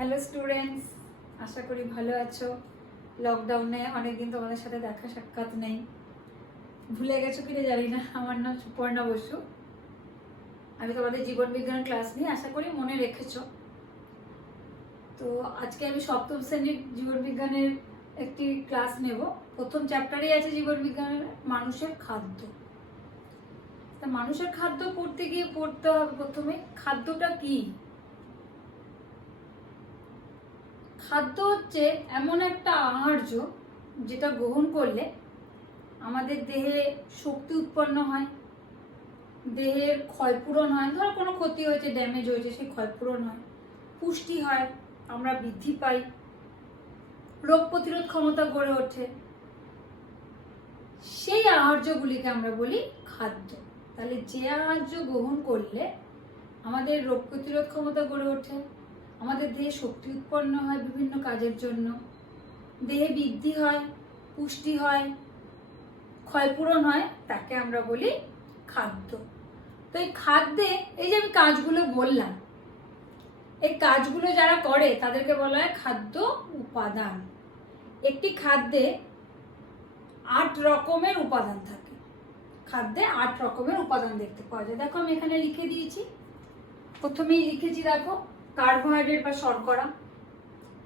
Hello students, আশা করি ভালো আছো। লকডাউনে অনেকদিন তোমাদের সাথে দেখা সাক্ষাৎ নেই, ভুলে গেছো কিনা জানি না। আমার নাম সুপর্ণা বসু, আমি তোমাদের জীবন বিজ্ঞান ক্লাস নিয়ে আশা করি মনে রেখেছো। তো আজকে আমি সপ্তম শ্রেণীর জীবন বিজ্ঞানের একটি ক্লাস নেব। প্রথম চ্যাপ্টারেই আছে জীবন বিজ্ঞানের মানুষের খাদ্য। তা মানুষের খাদ্য পড়তে গিয়ে পড়তে হবে প্রথমে খাদ্যটা কি। খাদ্য হচ্ছে এমন একটা আহার্য যেটা গ্রহণ করলে আমাদের দেহে শক্তি উৎপন্ন হয়, দেহের ক্ষয়পূরণ হয়। ধরো কোনো ক্ষতি হয়েছে, ড্যামেজ হয়েছে, সেই ক্ষয়পূরণ হয়, পুষ্টি হয়, আমরা বৃদ্ধি পাই, রোগ প্রতিরোধ ক্ষমতা গড়ে ওঠে। সেই আহার্যগুলিকে আমরা বলি খাদ্য। তাহলে যে আহার্য গ্রহণ করলে আমাদের রোগ প্রতিরোধ ক্ষমতা গড়ে ওঠে, আমাদের দেহে শক্তি উৎপন্ন হয় বিভিন্ন কাজের জন্য, দেহে বৃদ্ধি হয়, পুষ্টি হয়, ক্ষয়পূরণ হয়, তাকে আমরা বলি খাদ্য। তো এই খাদ্যে এই যে আমি কাজগুলো বললাম, এই কাজগুলো যারা করে তাদেরকে বলা হয় খাদ্য উপাদান। একটি খাদ্যে 8 রকমের উপাদান থাকে। খাদ্যে 8 রকমের উপাদান দেখতে পাওয়া যায়। দেখো আমি এখানে লিখে দিয়েছি, প্রথমেই লিখেছি দেখো, কার্বোহাইড্রেট বা শর্করা,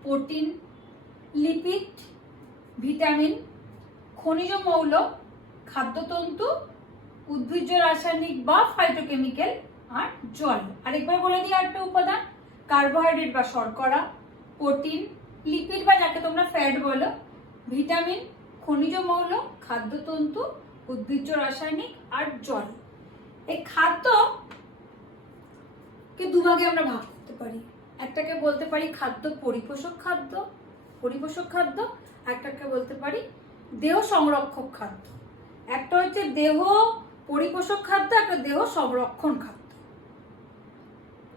প্রোটিন, লিপিড, ভিটামিন, খনিজ মৌল, খাদ্যতন্তু, উদ্ভিজ্জ রাসায়নিক বা ফাইটোকেমিক্যাল, আর জল। আরেকবার বলে দিই 8টা উপাদান: কার্বোহাইড্রেট বা শর্করা, প্রোটিন, লিপিড বা যাকে তোমরা ফ্যাট বলো, ভিটামিন, খনিজ মৌল, খাদ্যতন্তু, উদ্ভিজ্জ রাসায়নিক আর জল। এই খাদ্য কে দুভাগে আমরা ভাগ করতে পারি। একটাকে বলতে পারি খাদ্য পরিপোষক খাদ্য, একটাকে বলতে পারি দেহ সংরক্ষক খাদ্য। একটা হচ্ছে দেহ পরিপোষক খাদ্য, একটা দেহ সংরক্ষণ খাদ্য।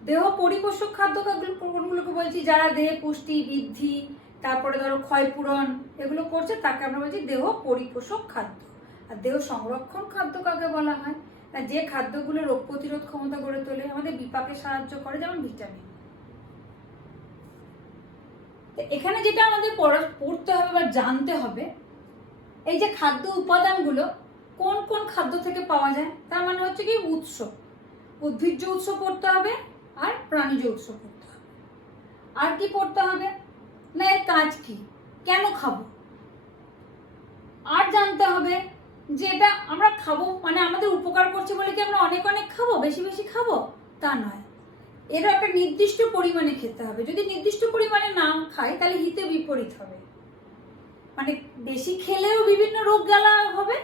দেহ পরিপোষক খাদ্য কোনগুলোকে বলছি? যারা দেহে পুষ্টি, বৃদ্ধি, তারপরে ধরো ক্ষয়পূরণ এগুলো করছে, তাকে আমরা বলছি দেহ পরিপোষক খাদ্য। আর দেহ সংরক্ষণ খাদ্য কাকে বলা হয়? যে খাদ্যগুলো রোগ প্রতিরোধ ক্ষমতা গড়ে তোলে, আমাদের বিপাকে সাহায্য করে, যেমন ভিটামিন। এখানে যেটা আমাদের পড়তে হবে বা জানতে হবে, এই যে খাদ্য উপাদানগুলো কোন কোন খাদ্য থেকে পাওয়া যায়, তার মানে হচ্ছে কি উৎস। উদ্ভিজ্জ উৎস পড়তে হবে আর প্রাণীজ উৎস পড়তে হবে। আর কি পড়তে হবে না, এর কাজ কি, কেন খাবো। আর জানতে হবে যে এটা আমরা খাবো মানে আমাদের উপকার করছে বলে কি আমরা অনেক অনেক খাবো, বেশি বেশি খাবো, তা নয়। এরও একটা নির্দিষ্ট পরিমাণে খেতে হবে। যদি নির্দিষ্ট পরিমাণে না খাই তাহলে হিতে বিপরীত হবে। মানে বেশি খেলেও বিভিন্ন রোগ জ্বালা হবে,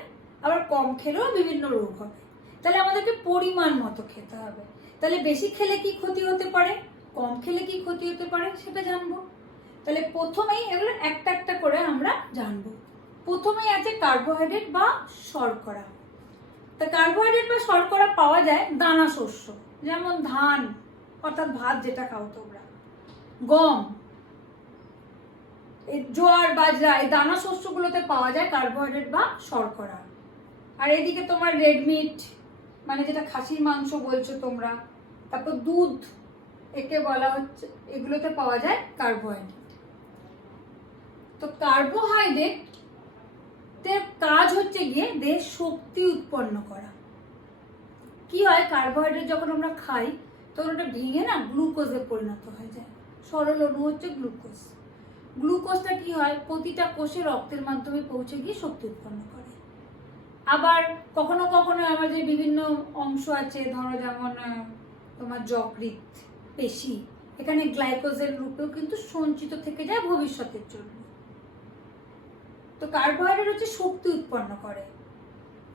আবার কম খেলেও বিভিন্ন রোগ হবে। তাহলে আমাদেরকে পরিমাণ মতো খেতে হবে। তাহলে বেশি খেলে কি ক্ষতি হতে পারে, কম খেলে কি ক্ষতি হতে পারে, সেটা জানবো। তাহলে প্রথমেই এগুলো একটা একটা করে আমরা জানবো। প্রথমেই আছে কার্বোহাইড্রেট বা শর্করা। তা কার্বোহাইড্রেট বা শর্করা পাওয়া যায় দানা শস্য, যেমন ধান অর্থাৎ ভাত যেটা খাও তোমরা, গম, জোয়ার, বাজরা, এই দানা শস্যগুলোতে পাওয়া যায় কার্বোহাইড্রেট বা শর্করা। আর এদিকে তোমার রেড মিট মানে যেটা খাসির মাংস বলছো তোমরা, তারপর দুধ, একে বলা হচ্ছে, এগুলোতে পাওয়া যায় কার্বোহাইড্রেট। তো কার্বোহাইড্রেট কাজ হচ্ছে গিয়ে দেহে শক্তি উৎপন্ন করা। কি হয়, কার্বোহাইড্রেট যখন আমরা খাই তখন ওটা ভেঙে না গ্লুকোজে পরিণত হয়ে যায়। সরল অণু হচ্ছে গ্লুকোজ। গ্লুকোজটা কি হয়, প্রতিটা কোষে রক্তের মাধ্যমে পৌঁছে গিয়ে শক্তি উৎপন্ন করে। আবার কখনো কখনো আমাদের বিভিন্ন অংশ আছে, ধরো যেমন তোমার যকৃৎ, পেশি, এখানে গ্লাইকোজেন রূপেও কিন্তু সঞ্চিত থেকে যায় ভবিষ্যতের জন্য। তো কার্বোহাইড্রেট হচ্ছে শক্তি উৎপন্ন করে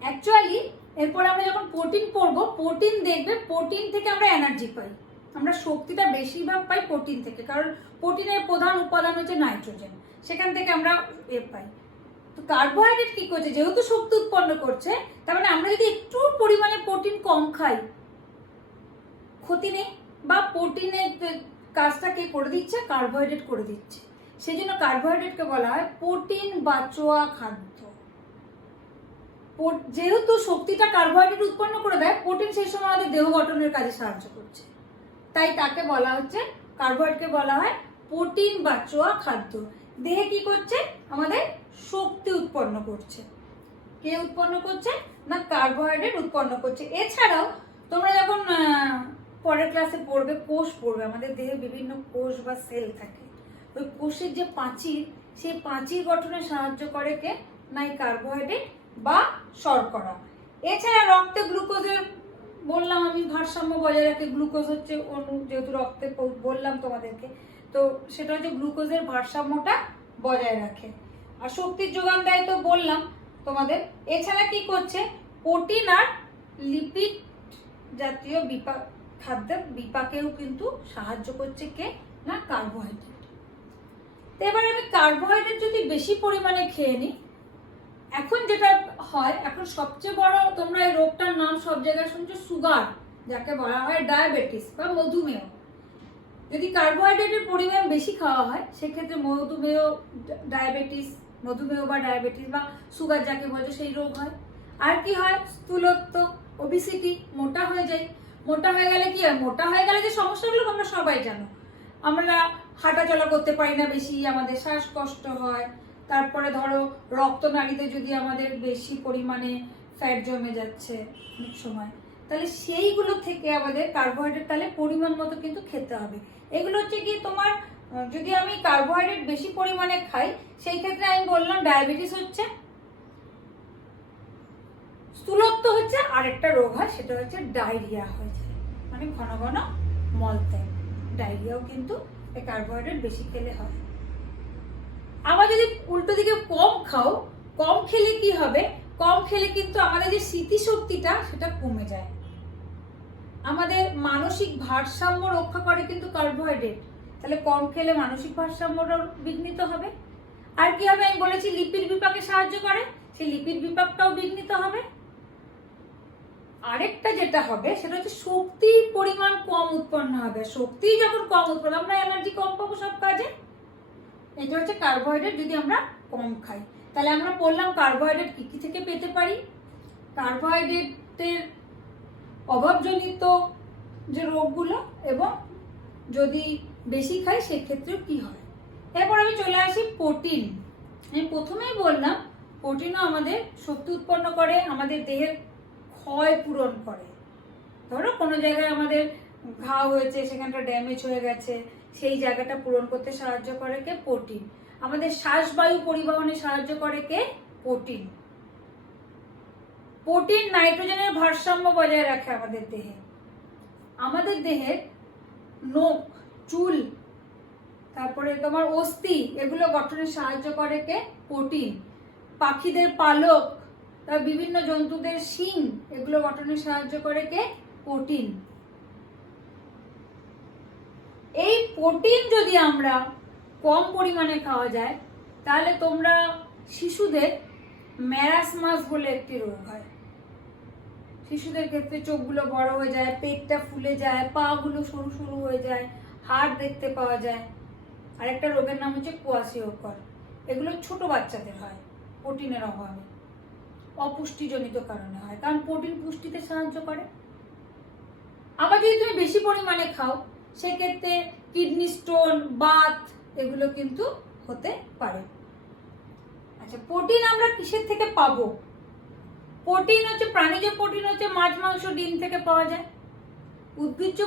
অ্যাকচুয়ালি। এরপর আমরা যখন প্রোটিন পড়বো, প্রোটিন দেখবে প্রোটিন থেকে আমরা এনার্জি পাই, আমরা শক্তিটা বেশিরভাগ পাই প্রোটিন থেকে, কারণ প্রোটিনের প্রধান উপাদান হচ্ছে নাইট্রোজেন, সেখান থেকে আমরা পাই। তো কার্বোহাইড্রেট কি করছে, যেহেতু শক্তি উৎপন্ন করছে, তার মানে আমরা যদি একটু পরিমাণে প্রোটিন কম খাই ক্ষতি নেই, বা প্রোটিনের কাজটা কে করে দিচ্ছে, কার্বোহাইড্রেট করে দিচ্ছে। সেই জন্য কার্বোহাইড্রেটকে বলা হয় প্রোটিন বাঁচোয়া খাদ্য। যেহেতু শক্তিটা কার্বোহাইড্রেট উৎপন্ন করে দেয়, প্রোটিন সেই সময় আমাদের দেহ গঠনের কাজে সাহায্য করছে, তাই তাকে বলা হচ্ছে, কার্বোহাইড্রেটকে বলা হয় প্রোটিন বা চোয়া খাদ্য। দেহে কি করছে? আমাদের শক্তি উৎপন্ন করছে। কে উৎপন্ন করছে? না কার্বোহাইড্রেট উৎপন্ন করছে। এছাড়াও তোমরা যখন পরের ক্লাসে পড়বে, কোষ পড়বে, আমাদের দেহে বিভিন্ন কোষ বা সেল থাকে। ওই কোষের যে প্রাচীর, সেই প্রাচীর গঠনে সাহায্য করে কে? না এই কার্বোহাইড্রেট বা শর্করা। এছাড়া রক্তে গ্লুকোজের বললাম আমি ভারসাম্য বজায় রাখে। গ্লুকোজ হচ্ছে অণু, যেহেতু রক্তে বললাম তোমাদেরকে, তো সেটা হচ্ছে গ্লুকোজের ভারসাম্যটা বজায় রাখে। আর শক্তির যোগান দেয় তো বললাম তোমাদের। এছাড়া কি করছে? প্রোটিন আর লিপিড জাতীয় খাদ্যের বিপাকেও কিন্তু সাহায্য করছে কে? না কার্বোহাইড্রেট। তো এবার আমি কার্বোহাইড্রেট যদি বেশি পরিমাণে খেয়ে নিই, এখন যেটা হয়, এখন সবচেয়ে বড়, তোমরা এই রোগটার নাম সব জায়গায় শুনছো, সুগার, যাকে বলা হয় ডায়াবেটিস বা মধুমেহ। যদি কার্বোহাইড্রেটের পরিমাণ বেশি খাওয়া হয়, সেক্ষেত্রে মধুমেহ, ডায়াবেটিস, মধুমেহ বা ডায়াবেটিস বা সুগার যাকে বলছে, সেই রোগ হয়। আর কি হয়? স্থূলত্ব, ওবিসিটি, মোটা হয়ে যায়। মোটা হয়ে গেলে কি হয়? মোটা হয়ে গেলে যে সমস্যাগুলো তোমরা সবাই জানো। আমরা হাঁটাচলা করতে পারি না বেশি, আমাদের শ্বাসকষ্ট হয়। তারপরে ধরো রক্তনালীতে যদি আমাদের বেশি পরিমাণে ফ্যাট জমে যাচ্ছে অনেক সময়, তাহলে সেইগুলো থেকে আমাদের কার্বোহাইড্রেট তাহলে পরিমাণ মতো কিন্তু খেতে হবে। এগুলো হচ্ছে কি তোমার, যদি আমি কার্বোহাইড্রেট বেশি পরিমাণে খাই, সেই ক্ষেত্রে আমি বললাম ডায়াবেটিস হচ্ছে, স্থূলত্ব হচ্ছে, আরেকটা রোগ হয় সেটা হচ্ছে ডায়রিয়া হয়ে যায়, মানে ঘন ঘন মলত্যাগ। ডায়রিয়াও কিন্তু এই কার্বোহাইড্রেট বেশি খেলে হয়। আবার যদি উল্টো দিকে কম খাও, কম খেলে কি হবে? কম খেলে কিন্তু আমাদের যে স্মৃতিশক্তিটা সেটা কমে যায়। আমাদের মানসিক ভারসাম্য রক্ষা করে কিন্তু কার্বোহাইড্রেট। তাহলে কম খেলে মানসিক ভারসাম্যটা বিঘ্নিত হবে। আর কি হবে? আমি বলেছি লিপিড বিপাকে সাহায্য করে, সেই লিপিড বিপাকটাও বিঘ্নিত হবে। আরেকটা যেটা হবে সেটা হচ্ছে শক্তির পরিমাণ কম উৎপন্ন হবে। শক্তি যখন কম উৎপন্ন, আমরা এনার্জি কম পাবো সব কাজে। এটা হচ্ছে কার্বোহাইড্রেট যদি আমরা কম খাই। তাহলে আমরা বললাম কার্বোহাইড্রেট কি কি থেকে পেতে পারি। কার্বোহাইড্রেটের অভাবজনিত যে রোগগুলো, এবং যদি বেশি খাই সেক্ষেত্রেও কি হয়। এরপর আমি চলে আসি প্রোটিন। আমি প্রথমেই বললাম প্রোটিনও আমাদের শক্তি উৎপন্ন করে, আমাদের দেহের ক্ষয় পূরণ করে। ধরো কোনো জায়গায় আমাদের ঘা হয়েছে, সেখানটা ড্যামেজ হয়ে গেছে, সেই জায়গাটা পূরণ করতে সাহায্য করে কে? প্রোটিন। আমাদের শ্বাসবায়ু পরিবহনে সাহায্য করে কে? প্রোটিন। প্রোটিন নাইট্রোজেনের ভারসাম্য বজায় রাখে আমাদের দেহে। আমাদের দেহের নখ, চুল, তারপরে তোমার অস্থি, এগুলো গঠনে সাহায্য করে কে? প্রোটিন। পাখিদের পালক, তার বিভিন্ন জন্তুদের শিং, এগুলো গঠনে সাহায্য করে কে? প্রোটিন। এই প্রোটিন যদি আমরা কম পরিমাণে খাওয়া যায়, তাহলে তোমরা শিশুদের ম্যারাসমাস বলে একটি রোগ হয়। শিশুদের ক্ষেত্রে চোখগুলো বড় হয়ে যায়, পেটটা ফুলে যায়, পা গুলো সরু সরু হয়ে যায়, হাড় দেখতে পাওয়া যায়। আরেকটা রোগের নাম হচ্ছে কোয়াশিওকর। এগুলো ছোট বাচ্চাদের হয় প্রোটিনের অভাবে, অপুষ্টিজনিত কারণে হয়, কারণ প্রোটিন পুষ্টিতে সাহায্য করে। আবার যদি তুমি বেশি পরিমাণে খাও, সেক্ষেত্রে কিডনি স্টোন, বাত, এগুলো কিন্তু হতে পারে। আচ্ছা, প্রোটিন আমরা কিসের থেকে পাবো? প্রোটিন হচ্ছে, প্রাণীজ প্রোটিন হচ্ছে মাছ, মাংস, ডিম থেকে পাওয়া যায়। উদ্ভিজ্জ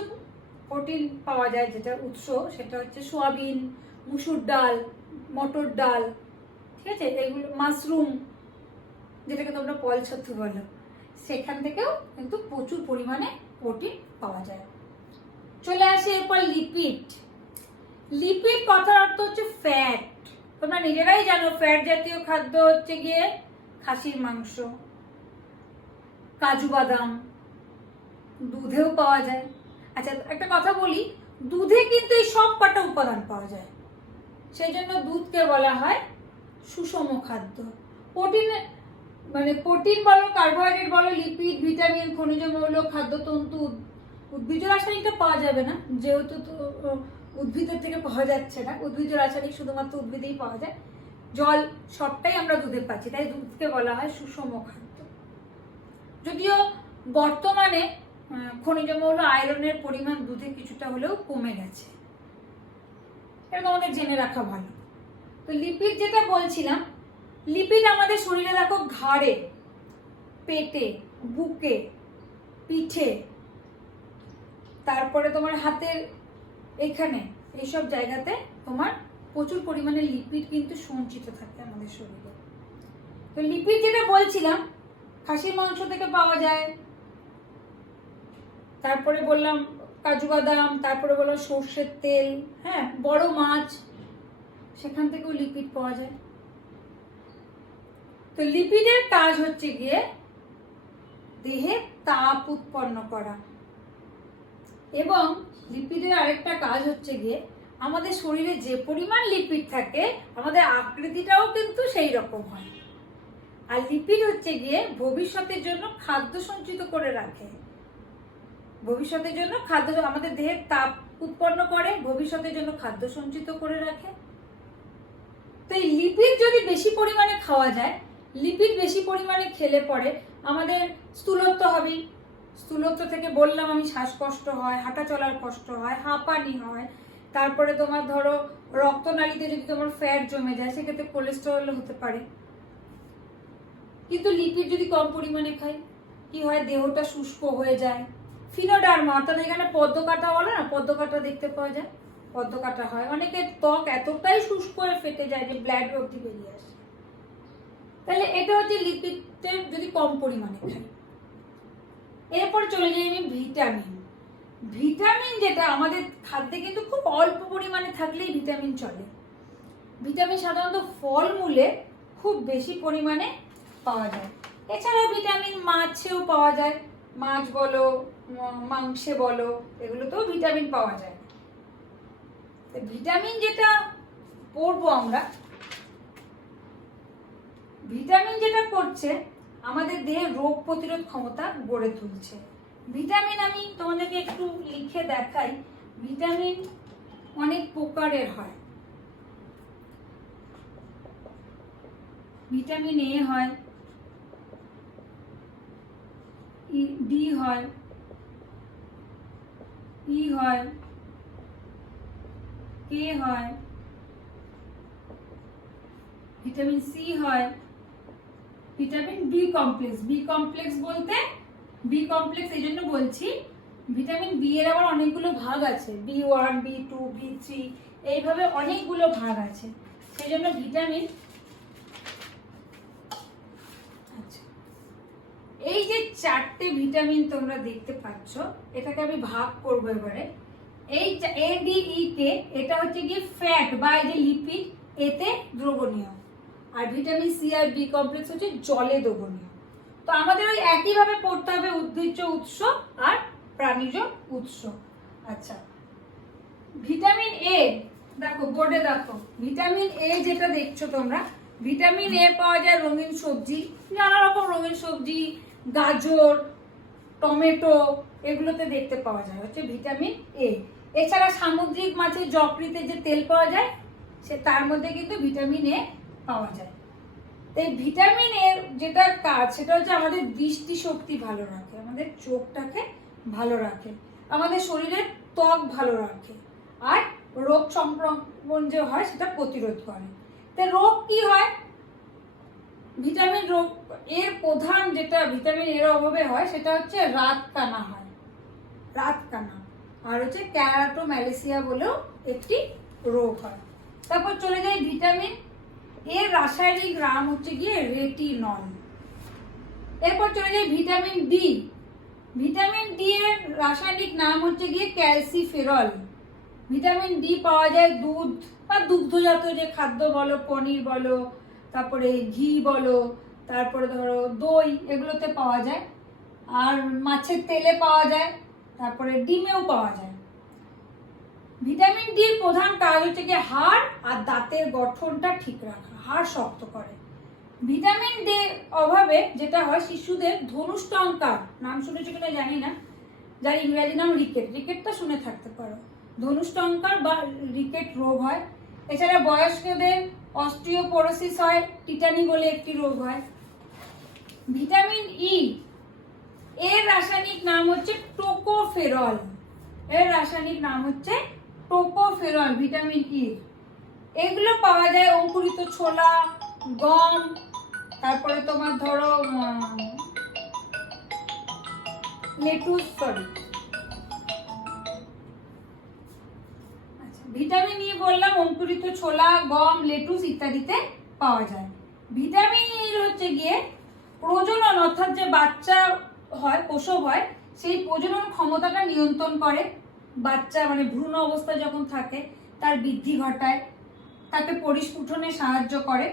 প্রোটিন পাওয়া যায়, যেটা উৎস সেটা হচ্ছে সোয়াবিন, মুসুর ডাল, মটর ডাল, ঠিক আছে, এগুলো, মাশরুম, যেটাকে তোমরা পল ছাতু বলো, সেখান থেকেও কিন্তু প্রচুর পরিমাণে প্রোটিন পাওয়া যায়। চলে আসে এরপর লিপিড। লিপিড কথার অর্থ হচ্ছে ফ্যাট। তোমরা নিজেরাই জানো ফ্যাট জাতীয় খাদ্য হচ্ছে গিয়ে খাসির মাংস, কাজু বাদাম, দুধেও পাওয়া যায়। আচ্ছা, একটা কথা বলি, দুধে কিন্তু এই সব কটা উপাদান পাওয়া যায়, সেই জন্য দুধকে বলা হয় সুষম খাদ্য। প্রোটিন, মানে প্রোটিন বলো, কার্বোহাইড্রেট বলো, লিপিড, ভিটামিন, খনিজ মৌল, খাদ্যতন্তু, উদ্ভিজ রাসায়নিকটা পাওয়া যাবে না, যেহেতু উদ্ভিদের থেকে পাওয়া যাচ্ছে না। উদ্ভিজ রাসায়নিক শুধুমাত্র উদ্ভিদেই পাওয়া যায়। জল, সবটাই আমরা দুধে পাচ্ছি, তাই দুধকে বলা হয় সুষম খাদ্য। যদিও বর্তমানে খনিজ মৌল, আয়রনের পরিমাণ দুধে কিছুটা হলেও কমে গেছে। এটা তোমাদের জেনে রাখা ভালো। তো লিপিড যেটা বলছিলাম, লিপিড আমাদের শরীরে দেখো ঘাড়ে, পেটে, বুকে, পিঠে, তারপরে তোমার হাতের এখানে, এইসব জায়গাতে তোমার প্রচুর পরিমাণে লিপিড কিন্তু সঞ্চিত থাকে আমাদের শরীরে। তো লিপিড যেটা বলছিলাম খাসির মাংস থেকে পাওয়া যায়, তারপরে বললাম কাজু বাদাম, তারপরে বললাম সর্ষের তেল, হ্যাঁ, বড় মাছ, সেখান থেকেও লিপিড পাওয়া যায়। তো লিপিডের কাজ হচ্ছে গিয়ে দেহে তাপ উৎপন্ন করা, এবং লিপিডের আরেকটা কাজ হচ্ছে গিয়ে আমাদের শরীরে যে পরিমাণ লিপিড থাকে আমাদের আকৃতিটাও কিন্তু সেই রকম হয়। আর লিপিড হচ্ছে গিয়ে ভবিষ্যতের জন্য খাদ্য সঞ্চিত করে রাখে, ভবিষ্যতের জন্য খাদ্য, আমাদের দেহের তাপ উৎপন্ন করে, ভবিষ্যতের জন্য খাদ্য সঞ্চিত করে রাখে। তো এই লিপিড যদি বেশি পরিমাণে খাওয়া যায়, লিপিড বেশি পরিমাণে খেলে পরে আমাদের স্থূলত্ব হবে। স্থূলত্ব থেকে বললাম আমি শ্বাসকষ্ট হয়, হাঁটা চলার কষ্ট হয়, হাঁপানি হয়, তারপরে তোমার ধরো রক্তনালীতে যদি তোমার ফ্যাট জমে যায় সেক্ষেত্রে কোলেস্টেরল হতে পারে। কিন্তু লিপিড যদি কম পরিমাণে খাই কি হয়, দেহটা শুষ্ক হয়ে যায়, ফিনোডার্মা, অর্থাৎ এখানে পদ্মকাটা বলে না, পদ্মকাটা দেখতে পাওয়া যায়, পদ্মকাটা হয়। অনেকের ত্বক এতটাই শুষ্ক হয়ে ফেটে যায় যে ব্লাড অবধি বেরিয়ে আসে। তাহলে এটা হচ্ছে লিপিডের যদি কম পরিমাণে খাই। এরপর চলে যাই আমি ভিটামিন। ভিটামিন যেটা আমাদের খাদ্যে কিন্তু খুব অল্প পরিমাণে থাকলেই ভিটামিন চলে। ভিটামিন সাধারণত ফলমূলে খুব বেশি পরিমাণে পাওয়া যায়। এছাড়াও ভিটামিন মাছেও পাওয়া যায়, মাছ বলো, মাংসে বলো, এগুলোতেও ভিটামিন পাওয়া যায়। ভিটামিন যেটা পড়বো আমরা, ভিটামিন যেটা করছে আমাদের দেহের রোগ প্রতিরোধ ক্ষমতা গড়ে তুলছে। ভিটামিন আমি তোমাদেরকে একটু লিখে দেখাই। ভিটামিন অনেক প্রকারের হয়। ভিটামিন এ হয়, ডি হয়, ই হয়, কে হয়, ভিটামিন সি হয়, vitamin B complex. B complex বলতে, বি কমপ্লেক্স এই জন্য বলছি, ভিটামিন বি এর আবার অনেকগুলো ভাগ আছে, B1, B2, B3, এইভাবে অনেকগুলো ভাগ আছে। সেই জন্য ভিটামিন, আচ্ছা, এই যে চারটে ভিটামিন তোমরা দেখতে পাচ্ছ, এটাকে আমি ভাগ করবো এবারে। এই এ ডি ই কে, এটা হচ্ছে গিয়ে ফ্যাট বা এই যে লিপিড, এতে দ্রবণীয়। আর ভিটামিন সি আর বি কমপ্লেক্স হচ্ছে জলে দ্রবণীয়। তো আমাদের ওই একইভাবে পড়তে হবে উদ্ভিজ্জ উৎস আর প্রাণীজ উৎস। আচ্ছা, ভিটামিন এ দেখো, বোর্ডে দেখো, ভিটামিন এ যেটা দেখছো তোমরা, ভিটামিন এ পাওয়া যায় রঙিন সবজি, নানা রকম রঙিন সবজি, গাজর, টমেটো, এগুলোতে দেখতে পাওয়া যায় হচ্ছে ভিটামিন এ। এছাড়া সামুদ্রিক মাছের যকৃতে যে তেল পাওয়া যায়, সে তার মধ্যে কিন্তু ভিটামিন এ পাওয়া যায়। এই ভিটামিন এর যেটা কাজ সেটা হচ্ছে আমাদের দৃষ্টি শক্তি ভালো রাখে, আমাদের চোখটাকে ভালো রাখে, আমাদের শরীরের ত্বক ভালো রাখে, আর রোগ সংক্রমণ যে হয় সেটা প্রতিরোধ করে। তো রোগ কি হয়, ভিটামিন রোগ এর প্রধান যেটা ভিটামিন এর অভাবে হয় সেটা হচ্ছে রাতকানা হয়, রাতকানা, আর হচ্ছে ক্যারাটোম্যালেসিয়া বলেও একটি রোগ হয়। তারপর চলে যায় ভিটামিন এর রাসায়নিক নাম হচ্ছে গিয়ে রেটিনল। এরপর চলে যায় ভিটামিন ডি। ভিটামিন ডি এর রাসায়নিক নাম হচ্ছে গিয়ে ক্যালসিফেরল। ভিটামিন ডি পাওয়া যায় দুধ বা দুগ্ধজাত যে খাদ্য বলো, পনির বলো, তারপরে ঘি বলো, তারপরে ধরো দই, এগুলোতে পাওয়া যায়। আর মাছের তেলে পাওয়া যায়, তারপরে ডিমেও পাওয়া যায়। ভিটামিন ডির প্রধান কাজ হচ্ছে কি হাড় আর দাঁতের গঠনটা ঠিক রাখা, হাড় শক্ত করে। ভিটামিন ডি অভাবে যেটা হয়, শিশুদের ধনুষ্টঙ্কার, নাম শুনেছো কিনা জানি না, যার ইংরেজি নাম রিকেট, রিকেটটা শুনে থাকতে পারো, ধনুষ্টঙ্কার বা রিকেট রোগ হয়। এছাড়া বয়স্কদের অস্টিওপোরোসিস হয়, টিটানি বলে একটি রোগ হয়। ভিটামিন ই এর রাসায়নিক নাম হচ্ছে টোকোফেরল, এর রাসায়নিক নাম হচ্ছে টোকোফেরল, ভিটামিন ই, এগুলো পাওয়া যায় অঙ্কুরিত ছোলা, গম, তারপরে তোমার ধরো লেটুস, ভিটামিন ই বললাম অঙ্কুরিত ছোলা, গম, লেটুস ইত্যাদিতে পাওয়া যায়। ভিটামিন ই হচ্ছে গিয়ে প্রজনন, অর্থাৎ যে বাচ্চা হয়, প্রসব হয়, সেই প্রজনন ক্ষমতাটা নিয়ন্ত্রণ করে। বাচ্চা মানে ভ্রূণ অবস্থায় যখন থাকে তার বৃদ্ধি ঘটায়, তাকে পরিস্ফুটনে সাহায্য করে।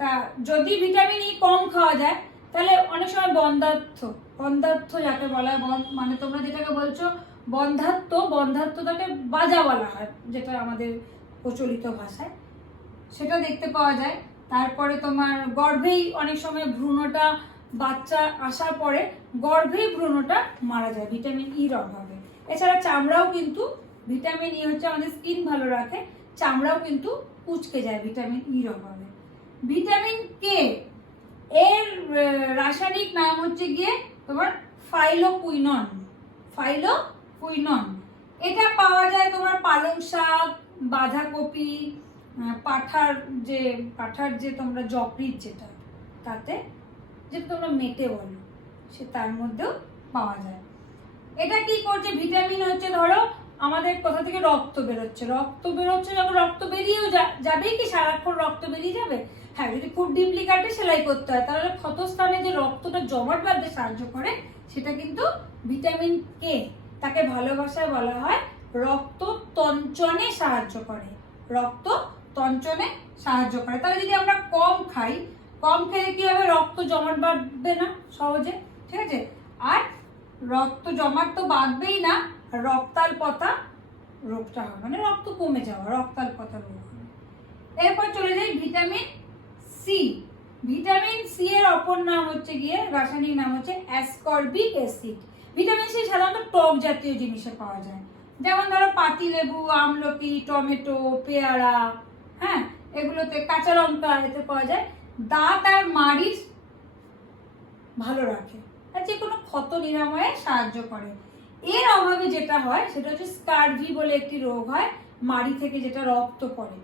তা যদি ভিটামিন ই কম খাওয়া যায় তাহলে অনেক সময় বন্ধ্যাত্ব যাকে বলা হয়, মানে তোমরা যেটাকে বলছো বন্ধ্যাত্বটাকে বাজা বলা হয়, যেটা আমাদের প্রচলিত ভাষায়, সেটা দেখতে পাওয়া যায়। তারপরে তোমার গর্ভেই অনেক সময় ভ্রূণটা, বাচ্চা আসার পরে গর্ভেই ভ্রূণটা মারা যায় ভিটামিন ইর অভাবে। এছাড়া চামড়াও কিন্তু, ভিটামিন ই হচ্ছে আমাদের স্কিন ভালো রাখে, চামড়াও কিন্তু কুঁচকে যায় ভিটামিন ইর অভাবে। ভিটামিন কে এর রাসায়নিক নাম হচ্ছে গিয়ে তোমার ফাইলোকুইনন। এটা পাওয়া যায় তোমার পালং শাক, বাঁধাকপি, পাঠার যে তোমরা জপরিট যেটা, তাতে যেটা তোমরা মেটে বলো, সে তার মধ্যেও পাওয়া যায়। এটা কি করছে, ভিটামিন হচ্ছে ধরো আমাদের কোথা থেকে রক্ত বেরোচ্ছে, যখন রক্ত বেরিয়েও যাবেই কি সারাক্ষণ রক্ত বেরিয়ে যাবে? হ্যাঁ, যদি খুব ডিপলি কাটে সেলাই করতে হয়, তাহলে ক্ষতস্থানে যে রক্তটা জমাট বাঁধতে সাহায্য করে সেটা কিন্তু ভিটামিন কে। তাকে ভালোবাসায় বলা হয় রক্ত তঞ্চনে সাহায্য করে, তাহলে যদি আমরা কম খাই, কম খেলে কি হবে, রক্ত জমাট বাঁধবে না সহজে, ঠিক আছে? আর রক্ত জমাট তো বাঁধবেই না, রক্তাল্পতা রোগটা হবে, মানে রক্ত কমে যাওয়া, রক্তাল্পতা রোগ হবে। এরপর চলে যাই ভিটামিন সি। ভিটামিন সি এর অপর নাম হচ্ছে গিয়ে, রাসায়নিক নাম হচ্ছে অ্যাসকর্বিক অ্যাসিড। ভিটামিন সি সাধারণত টক জাতীয় জিনিসে পাওয়া যায়, যেমন ধরো পাতিলেবু, আমলকি, টমেটো, পেয়ারা, হ্যাঁ, এগুলোতে, কাঁচা লঙ্কা, এতে পাওয়া যায়। দাঁত আর মাড়ি ভালো রাখে আর যে কোনো ক্ষত নিরাময়ে সাহায্য করে। এর অভাবে যেটা হয় সেটা হচ্ছে স্কারভি বলে একটি রোগ হয়, মাড়ি থেকে যেটা রক্ত পড়ে,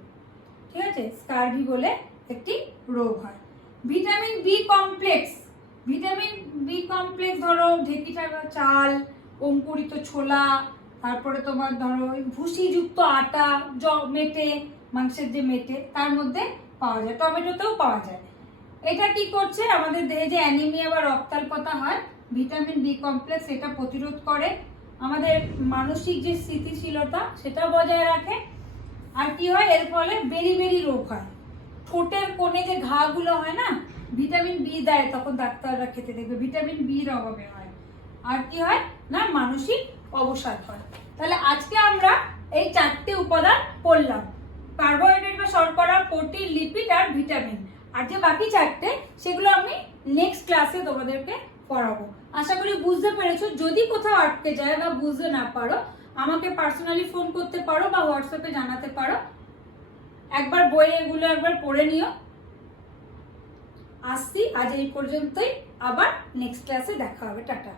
ঠিক আছে? স্কারভি বলে একটি রোগ হয়। ভিটামিন বি কমপ্লেক্স ধরো ঢেঁকি চাল, অঙ্কুরিত ছোলা, তারপরে তোমার ধরো ভুসিযুক্ত আটা, মেটে, মাংসের যে মেটে, তার মধ্যে পাওয়া যায়, টমেটোতেও পাওয়া যায়। এটা কি করছে, আমাদের দেহে যে অ্যানিমিয়া বা রক্তাল্পতা হয়, ভিটামিন বি কমপ্লেক্স এটা প্রতিরোধ করে, আমাদের মানসিক যে স্থিতিশীলতা সেটা বজায় রাখে। আর কি হয়, এর ফলে বেরি রোগ হয়, ঠোঁটের কোণে যে ঘাগুলো হয় না, ভিটামিন বি দেয় তখন ডাক্তাররা খেতে দেখবে, ভিটামিন বির অভাবে হয়। আর কি হয় না, মানসিক অবসাদ হয়। তাহলে আজকে আমরা এই 4টে উপাদান পড়লাম, কার্বোহাইড্রেট বা শর্করা, প্রোটিন, লিপিড আর ভিটামিন। আর যে বাকি 4টে সেগুলো আমি নেক্সট ক্লাসে তোমাদেরকে পড়াবো। আশা করি বুঝতে পেরেছো। যদি কোথাও আটকে যায় বা বুঝতে না পারো, আমাকে পার্সোনালি ফোন করতে পারো বা হোয়াটসঅ্যাপে জানাতে পারো। একবার বই এগুলো একবার পড়ে নিও। আসছি, আজ এই পর্যন্তই, আবার নেক্সট ক্লাসে দেখা হবে, টাটা।